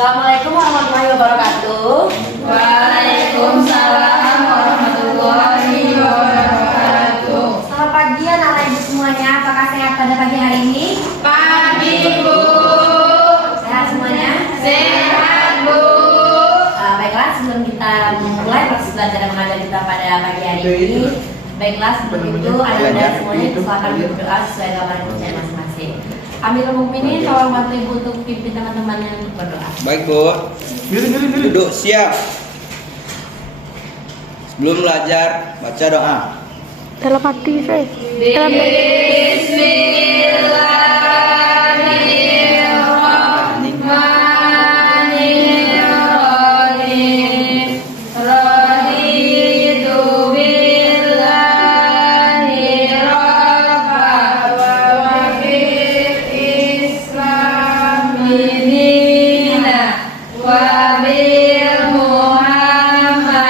Assalamualaikum warahmatullahi wabarakatuh. Waalaikumsalam warahmatullahi wabarakatuh. Selamat pagi anak-anak ibu semuanya. Apakah sehat pada pagi hari ini? Pagi Bu. Sehat semuanya? Sehat Bu. Baiklah, sebelum kita mulai proses belajar dan mengajar kita pada pagi hari ini, baiklah sebelum itu anak-anak semuanya silakan berdoa sesuai agama dan percayaan masing-masing. Amirul Mukminin, tolong bantu ibu untuk pimpin teman-teman yang untuk berdoa. Baik Bu, duduk siap. Sebelum belajar, baca doa. Dalam hati saya. Dalam Bismillahirrahmanirrahim. Raditu billahi rabban wa bil islami dinan wa bil Muhammadin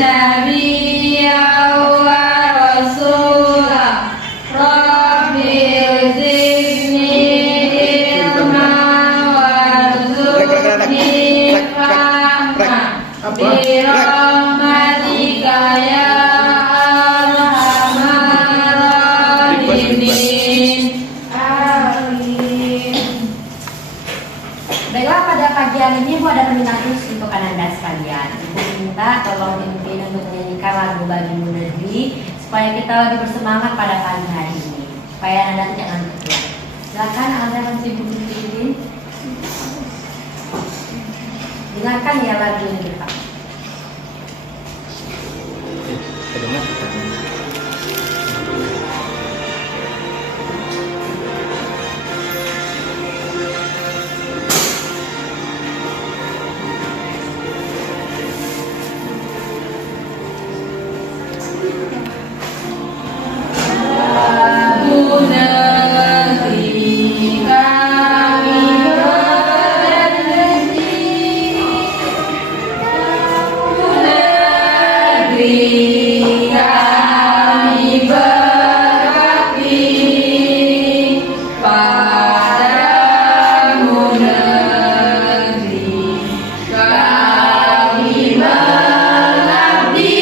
nabiyyan wa rasulah. Rabbil zidni ilman warzuqni fahma birahmatika ya arhamar rahimin. Amin. Baiklah, pada pagi hari ini Bu ada permintaan khusus untuk anak-anak sekalian. Ibu minta tolong dipimpin untuk menyanyikan lagu Bagimu Negeri supaya kita lebih bersemangat pada pagi hari ini. Supaya anak-anak jangan terkeluar. Silakan anak-anak ibu dipimpin. Dengarkan ya lagu ini kita. Lagu negeri kami bernegeri, lagu negeri kami berbakti, padamu negeri kami mengabdi.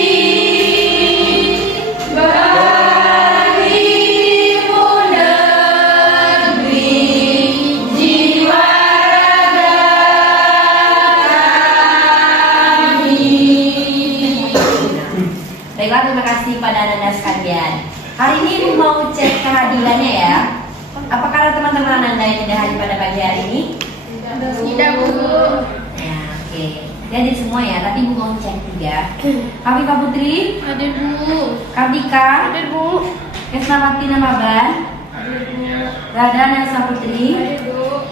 Bagimu negeri, jiwa raga kami. Baiklah, terima kasih pada anak-anak sekalian. Hari ini Ibu mau cek kehadirannya ya. Apakah ada teman-teman Anda yang tidak hadir pada pagi hari ini? Tidak Bu. Ya, oke. Jadi semua ya, tapi Ibu mau cek juga. Kavika Putri, Hadir Bu. Kartika, Hadir Bu. Kesnawati Namaban, Hadir Bu. Radha Nasa Putri, Hadir Bu.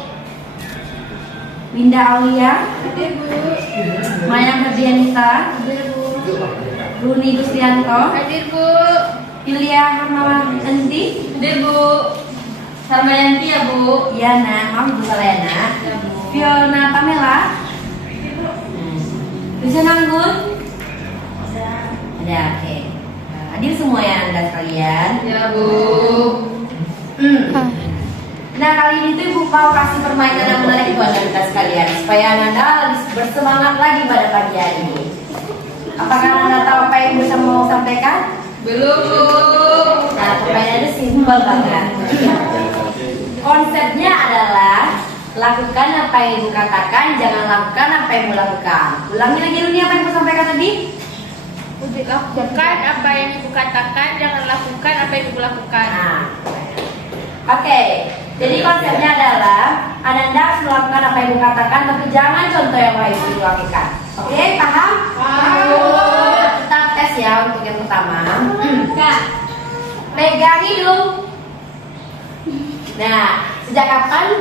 Winda Aulia, Hadir Bu. Maya Ferdianita, Hadir Bu. Runi Gustianto, Hadir Bu. Ilya Hamawanti, Hadir Bu. Sarmayanti ya Bu. Yana, maaf Ibu salah ya nak. Ya Bu. Fiona Pamela, bisa nanggun? Ada, oke. Hadir semua ya Anda sekalian. Ya Bu. Nah, kali ini tuh Ibu mau kasih permainan yang menarik buat Anda sekalian supaya Anda lebih bersemangat lagi pada pagi hari ini. Apakah Anda tahu apa yang Ibu mau sampaikan? Belum Bu. Nah, permainannya simpel banget. Konsepnya adalah lakukan apa yang Ibu katakan, jangan lakukan apa yang Ibu lakukan. Ulangi lagi Runi apa yang Ibu sampaikan tadi? Lakukan apa yang Ibu katakan, jangan lakukan apa yang Ibu lakukan. Nah, oke. Jadi konsepnya adalah Anda harus melakukan apa yang Ibu katakan, tapi jangan contoh yang Ibu lakukan. Oke, paham? Kita tes ya untuk yang pertama. Pegang hidung. Nah, sejak kapan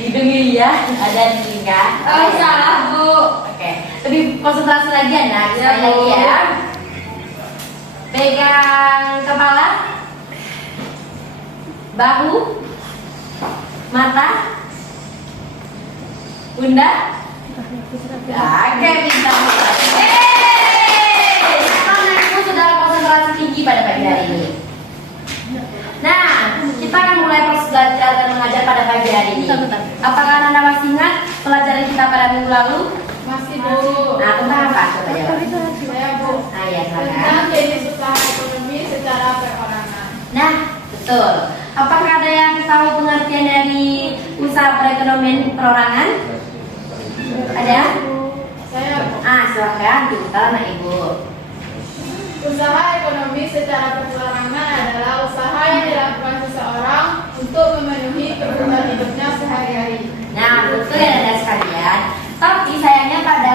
hidung Ilya ada di telinga? Oh salah Bu. Oke, lebih konsentrasi lagi ya, nak. Ya, Sekali lagi Bu. ya. Pegang kepala, bahu, mata, pundak. Oke, bintang. Karena itu sudah konsentrasi tinggi pada pagi hari ini. Nah, kita akan mulai proses belajar dan mengajar pada pagi hari ini. Bentar. Apakah Anda masih ingat pelajaran kita pada minggu lalu? Masih Bu. Nah, tentang apa? Coba jawab. Saya Bu. Nah, ya, silakan. Tentang jenis usaha ekonomi secara perorangan. Nah, betul. Apakah ada yang tahu pengertian dari usaha perekonomian perorangan? Ada? Saya Bu. Silakan dibuka anak Ibu. Usaha ekonomi secara perorangan adalah usaha yang dilakukan seseorang untuk memenuhi kebutuhan hidupnya sehari-hari. Nah, betul ya Anda sekalian. Tapi sayangnya pada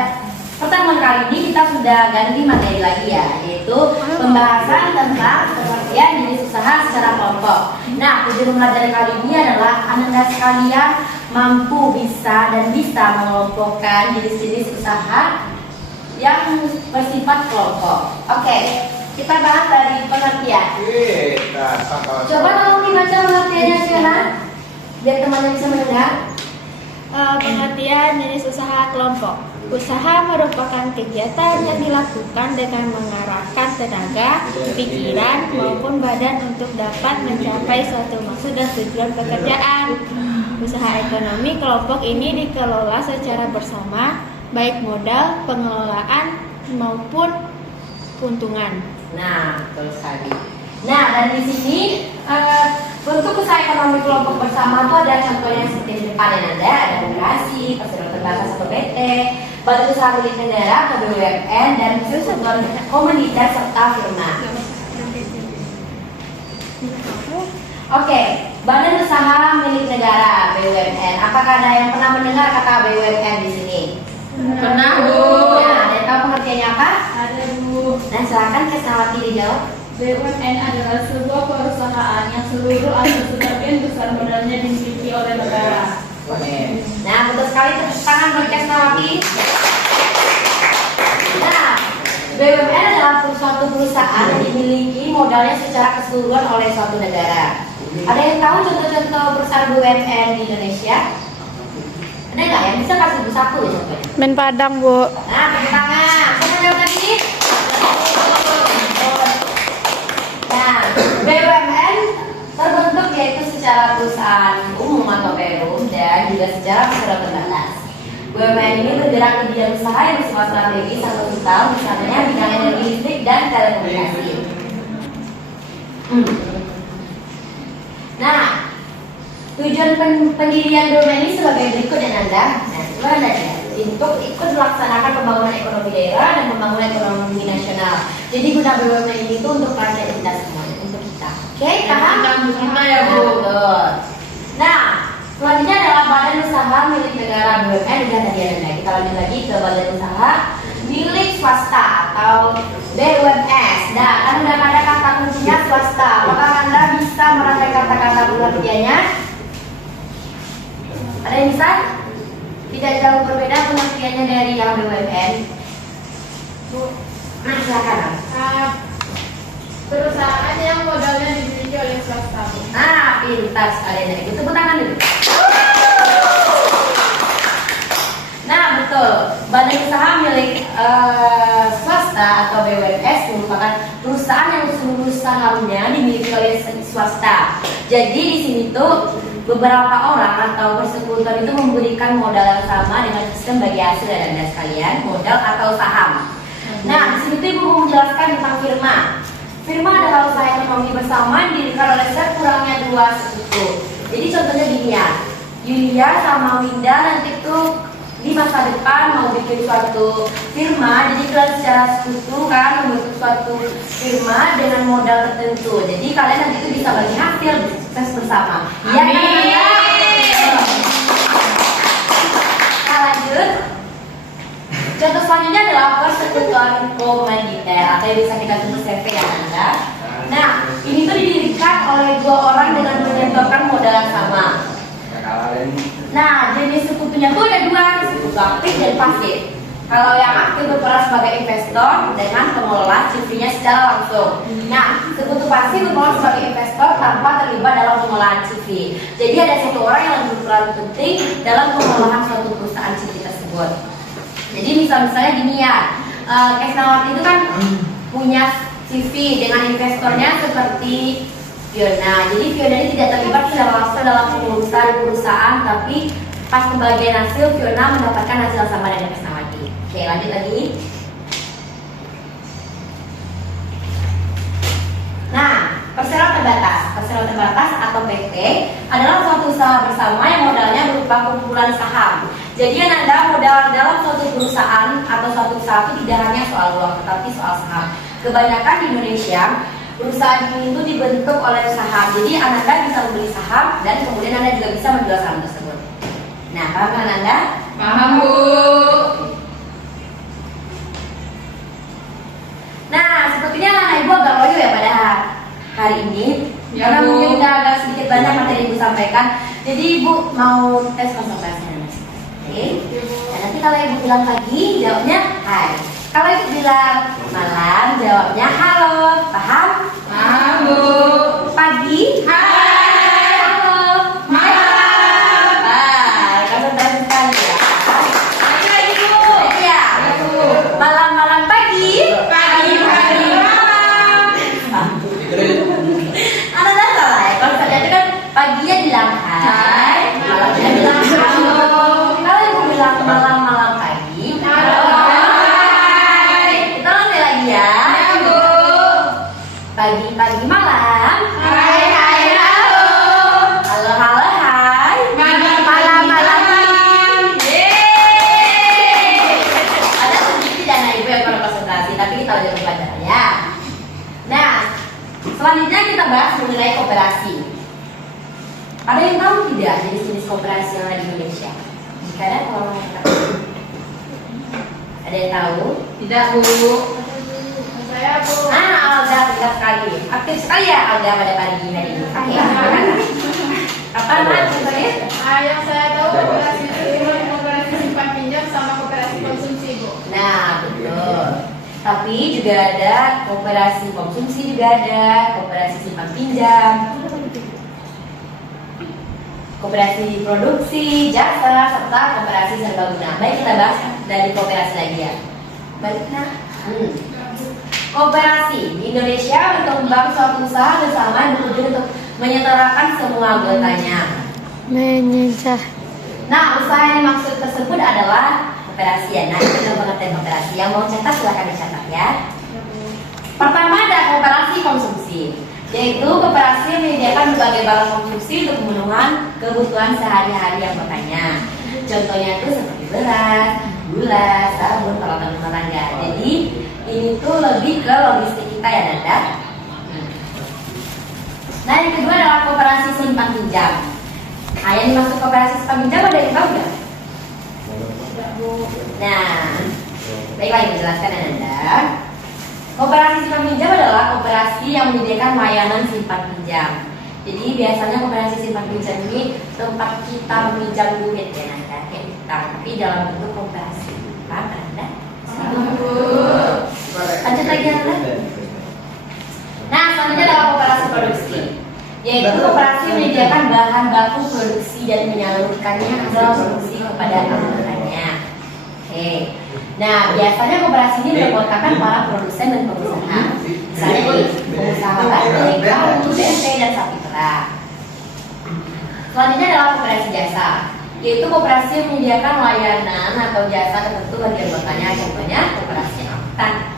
pertemuan kali ini kita sudah ganti materi lagi ya, yaitu pembahasan tentang pengertian jenis usaha secara kelompok. Nah, tujuan pembelajaran kali ini adalah Anda sekalian mampu bisa mengelompokkan jenis-jenis usaha yang bersifat kelompok. Oke, kita bahas dari pengertian. Coba tolong dibaca pengertiannya sekarang, biar temannya bisa mendengar. Pengertian jenis usaha kelompok. Usaha merupakan kegiatan yang dilakukan dengan mengarahkan tenaga, pikiran, maupun badan untuk dapat mencapai suatu maksud dan tujuan pekerjaan. Usaha ekonomi kelompok ini dikelola secara bersama, baik modal, pengelolaan, maupun keuntungan. Nah, betul sekali. Nah, dan di sini untuk usaha ekonomi kelompok bersama itu ada contohnya seperti di depan yang ada koperasi, persatuan terbatas atau PT, badan usaha milik negara atau BUMN, dan persatuan komunitas serta firma. Oke, badan usaha milik negara BUMN. Apakah ada yang pernah mendengar kata BUMN di sini? Pernah Bu. Nah, ada yang tahu pengertiannya apa? Ada Bu. Nah, silakan Kesnawati dijawab. BUMN adalah sebuah perusahaan yang seluruh atau sebagian besar modalnya dimiliki oleh negara. Nah, betul sekali, tepuk tangan buat Kesnawati. Nah, BUMN adalah suatu perusahaan yang dimiliki modalnya secara keseluruhan oleh suatu negara. Ada yang tahu contoh-contoh perusahaan BUMN di Indonesia? Ada nggak yang bisa kasih ibu satu ya contohnya? Men Padang, Bu. Nah, tepuk tangan. Siapa yang tadi? Nah, BUMN terbentuk yaitu secara perusahaan umum atau PU dan juga secara persatuan terbatas. BUMN ini bergerak di bidang usaha yang bersifat strategis atau vital, misalnya bidang energi listrik dan telekomunikasi. Nah, tujuan pendirian BUMN ini sebagai berikut ya Nanda. Nah, coba Anda lihat. Untuk ikut melaksanakan pembangunan ekonomi daerah dan pembangunan ekonomi nasional. Jadi guna BUMN ini itu untuk rakyat kita semuanya, untuk kita. Oke, paham? Kita ya Bu. Betul. Nah, selanjutnya adalah badan usaha milik negara BUMN. Udah tadi ada. Kita lanjut lagi ke badan usaha milik swasta atau BUMS. Nah, kan udah ada kata kuncinya swasta. Apakah Anda bisa merangkai kata-kata pengertiannya? Ada yang bisa? Tidak jauh berbeda pengertiannya dari yang BUMN. Nah, silakan. Perusahaan yang modalnya dimiliki oleh swasta. Nah, pintar sekali dari itu. Tepuk tangan dulu. Nah, betul. Badan usaha milik swasta atau BUMS merupakan perusahaan yang seluruh sahamnya dimiliki oleh swasta. Jadi di sini tuh beberapa orang atau persekutuan itu memberikan modal yang sama dengan sistem bagi hasil dan Anda sekalian, modal atau saham. Nah, di sini tuh Ibu mau menjelaskan tentang firma. Firma adalah usaha ekonomi bersama yang didirikan oleh sekurangnya dua sekutu. Jadi contohnya gini ya, Yulia sama Winda nanti tuh di masa depan mau bikin suatu firma, jadi kalian secara sekutu kan membentuk suatu firma dengan modal tertentu. Jadi kalian nanti itu bisa bagi hasil, sukses bersama. Iya kan? Nah, lanjut. Contoh selanjutnya adalah persekutuan komanditer atau yang bisa kita sebut CV ya Anda. Nah, ini tuh didirikan oleh dua orang dengan menyentuhkan modal yang sama. Nah, jenis sekutunya tuh ada dua, sekutu aktif dan pasif. Kalau yang aktif berperan sebagai investor dengan pengelola CV-nya secara langsung. Nah, sekutu pasif berperan sebagai investor tanpa terlibat dalam pengelolaan CV. Jadi ada satu orang yang berperan penting dalam pengelolaan suatu perusahaan CV tersebut. Jadi misalnya gini ya, Kesnawati itu kan punya CV dengan investornya seperti Fiona. Jadi Fiona ini tidak terlibat secara langsung dalam pengurusan perusahaan, tapi pas pembagian hasil Fiona mendapatkan hasil yang sama dengan Krisnawati. Oke, lanjut lagi. Nah, perseroan terbatas atau PT adalah suatu usaha bersama yang modalnya berupa kumpulan saham. Jadi Anda modal dalam suatu perusahaan atau suatu usaha itu tidak hanya soal uang, tetapi soal saham. Kebanyakan di Indonesia perusahaan ini itu dibentuk oleh saham. Jadi Anda bisa membeli saham dan kemudian Anda juga bisa menjual saham tersebut. Nah, paham kan Anda? Paham, Bu. Nah, sepertinya anak ibu agak loyo ya pada hari ini. Ya, Karena Bu. mungkin udah agak sedikit banyak materi ibu sampaikan. Jadi ibu mau tes konsentrasinya. Oke. Dan nanti kalau ibu bilang pagi, jawabnya hai. Kalau ibu bilang malam, jawabnya halo. Paham? Paham, Bu. Pagi, Hai. halo. Malam. Nah, konsentrasi sekali ya. Lagi, Bu. Iya. Ya, Bu. Malam-malam pagi. Pagi-pagi malam. Anda udah salah ya, kalau saya itu kan paginya bilang hai, malamnya bilang halo. Kalau ibu bilang malam-malam pagi, Halo. hai. Kita lanjut lagi ya. Ya, Bu. Pagi-pagi malam, Hai, hai, halo. halo-halo hai. Malam-malam Yeay. Ada sedikit dana ibu yang perlu konsentrasi, tapi kita lanjut ke pelajarannya. Nah, selanjutnya kita bahas mengenai kooperasi. Ada yang tahu tidak jenis-jenis kooperasi yang ada di Indonesia? Jika ada, tolong katakan. Ada yang tahu? Tidak, Bu. Saya, Bu. Alda pintar sekali, aktif sekali ya Alda pada pagi hari ini. Oke, apa namanya contohnya? Yang saya tahu koperasi itu cuma koperasi simpan pinjam sama koperasi konsumsi, Bu. Nah, betul. Tapi juga ada kooperasi konsumsi, juga ada kooperasi simpan pinjam, kooperasi produksi, jasa, serta kooperasi serbaguna. Baik, kita bahas dari kooperasi lagi ya. Baik, nah. Kooperasi di Indonesia berkembang suatu usaha bersama yang bertujuan untuk menyetarakan semua anggotanya. Nah, usaha yang dimaksud tersebut adalah kooperasi ya. Nah, itu adalah pengertian kooperasi. Yang mau catat silahkan dicatat ya. Pertama ada kooperasi konsumsi, yaitu kooperasi yang menyediakan berbagai barang konsumsi untuk pemenuhan kebutuhan sehari-hari anggotanya. Contohnya itu seperti beras, gula, sabun, peralatan rumah tangga. Jadi ini tuh lebih ke logistik kita ya Nanda. Nah, yang kedua adalah kooperasi simpan pinjam. Nah, yang dimaksud kooperasi simpan pinjam ada yang tahu nggak? Nah, baiklah ibu jelaskan ya Nanda. Kooperasi simpan pinjam adalah kooperasi yang menyediakan layanan simpan pinjam. Jadi biasanya kooperasi simpan pinjam ini tempat kita meminjam duit ya Nanda, kayak utang, tapi dalam bentuk kooperasi. Paham kan Nanda? Lanjut lagi Nanda. Nah, selanjutnya adalah kooperasi produksi, yaitu kooperasi yang menyediakan bahan baku produksi dan menyalurkannya hasil produksi kepada anggotanya. Oke. Nah, biasanya kooperasi ini beranggotakan para produsen dan pengusaha. Misalnya nih, pengusaha batik, kayu, tempe, dan sapi perah. Selanjutnya adalah kooperasi jasa, yaitu kooperasi yang menyediakan layanan atau jasa tertentu bagi anggotanya. Contohnya kooperasi angkutan.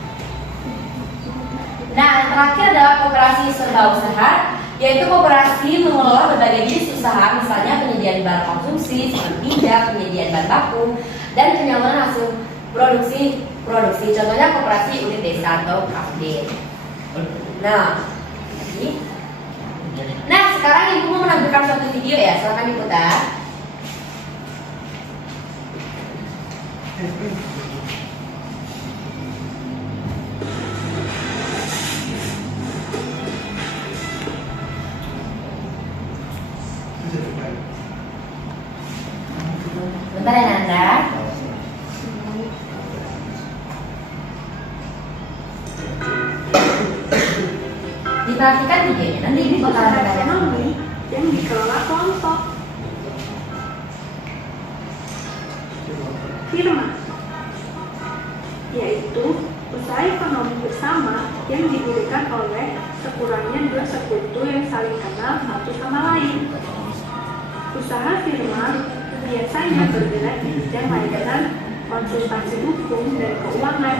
Nah, yang terakhir adalah kooperasi serba usaha, yaitu kooperasi mengelola berbagai jenis usaha, misalnya penyediaan barang konsumsi, simpan pinjam, penyediaan bahan baku, dan penyaluran hasil produksi. Contohnya kooperasi unit desa atau KUD. Nah, sekarang ibu mau menampilkan satu video ya, silakan diputar. Bentar ya Nanda. Diperhatikan videonya, nanti ibu bakalan bertanya. Yang dikelola kelompok. Firma, yaitu usaha ekonomi bersama yang didirikan oleh kurangnya dua sekutu yang saling kenal satu sama lain. Usaha firma biasanya bergerak di bidang layanan konsultasi hukum dan keuangan.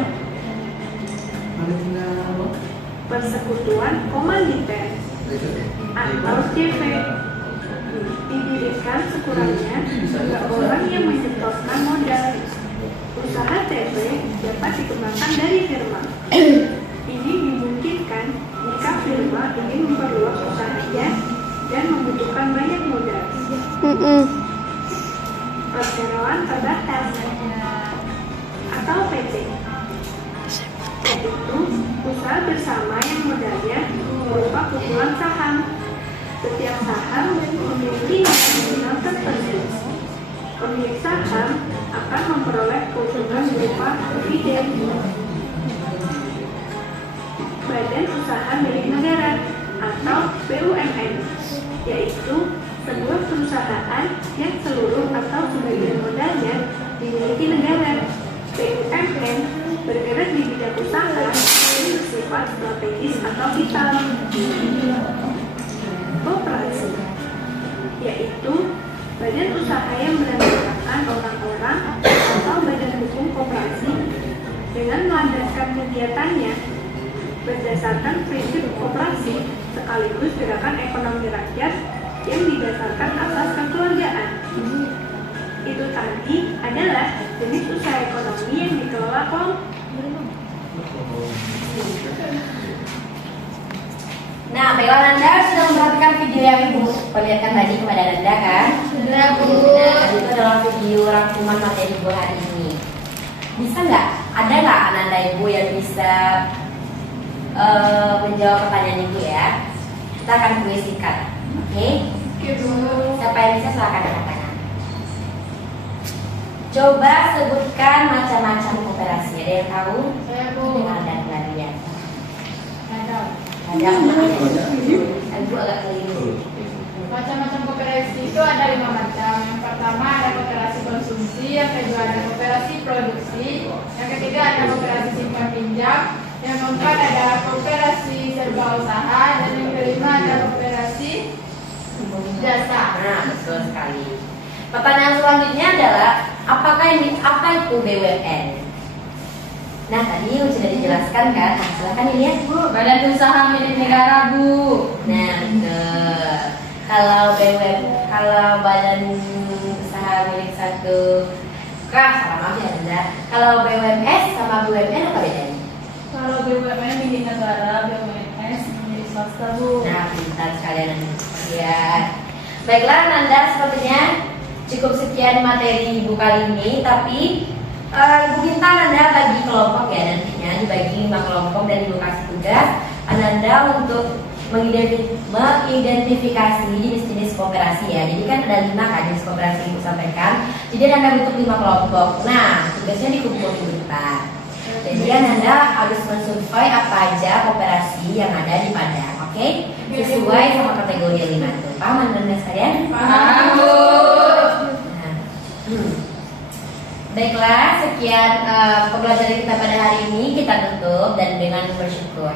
Persekutuan Komanditer atau CV didirikan sekurangnya 3 orang yang mencetuskan modal. Usaha CV dapat dikembangkan dari firma. Ini dimungkinkan jika firma ingin memperluas usahanya dan membutuhkan banyak modal. Perseroan terbatas atau PT, yaitu usaha bersama yang modalnya berupa kumpulan saham. Setiap saham memiliki nilai nominal tertentu. Pemilik saham akan memperoleh keuntungan berupa dividen. Badan usaha milik negara atau BUMN, yaitu sebuah perusahaan yang seluruh atau sebagian modalnya dimiliki negara. BUMN bergerak di bidang usaha yang bersifat strategis atau vital. Koperasi, yaitu badan usaha yang beranggotakan orang-orang atau badan hukum koperasi dengan melandaskan kegiatannya berdasarkan prinsip koperasi sekaligus gerakan ekonomi rakyat yang didasarkan asas kekeluargaan. Itu tadi adalah jenis usaha ekonomi yang dikelola kelompok. Nah, baiklah Nanda sudah memperhatikan video yang Ibu perlihatkan tadi kepada Nanda kan? Sudah, Bu. Nah, itu adalah video rangkuman materi Ibu hari ini. Bisa nggak? Ada nggak Nanda Ibu yang bisa menjawab pertanyaan Ibu ya? Kita akan kuis singkat, oke? Oke, Bu. Siapa yang bisa silakan angkat tangan. Coba sebutkan macam-macam koperasi. Ada yang tahu? Saya, Bu. Dengar dan ya. Ada. Ada. Ibu agak keliru. Macam-macam koperasi itu ada 5 macam. Yang pertama ada koperasi konsumsi, yang kedua ada koperasi produksi, yang ketiga ada koperasi simpan pinjam, yang keempat ada koperasi serba usaha, dan yang kelima ada koperasi jasa. Nah, betul sekali. Pertanyaan selanjutnya adalah apa itu BUMN? Nah, tadi sudah dijelaskan kan? Nah, silakan dilihat Bu. Badan usaha milik negara, Bu. Nah, betul. Kalau badan usaha milik satu salah ya Bunda. Kalau BUMS sama BUMN apa bedanya? Kalau BUMN milik negara, BUMS milik swasta, Bu. Nah, pintar sekalian lihat. Baiklah, Nanda sepertinya cukup sekian materi Ibu kali ini, tapi Ibu minta Nanda bagi kelompok ya, nantinya dibagi 5 kelompok dan Ibu kasih tugas Nanda untuk mengidentifikasi jenis-jenis kooperasi ya. Jadi kan ada 5 kan jenis kooperasi yang Ibu sampaikan. Jadi Nanda bentuk 5 kelompok. Nah, tugasnya dikumpul di depan. Jadi Nanda harus mensurvei apa aja kooperasi yang ada di Padang, oke? Sesuai sama kategori 5 itu. Paham Nanda sekalian? Paham, Bu. Baiklah, sekian pembelajaran kita pada hari ini. Kita tutup dan dengan bersyukur.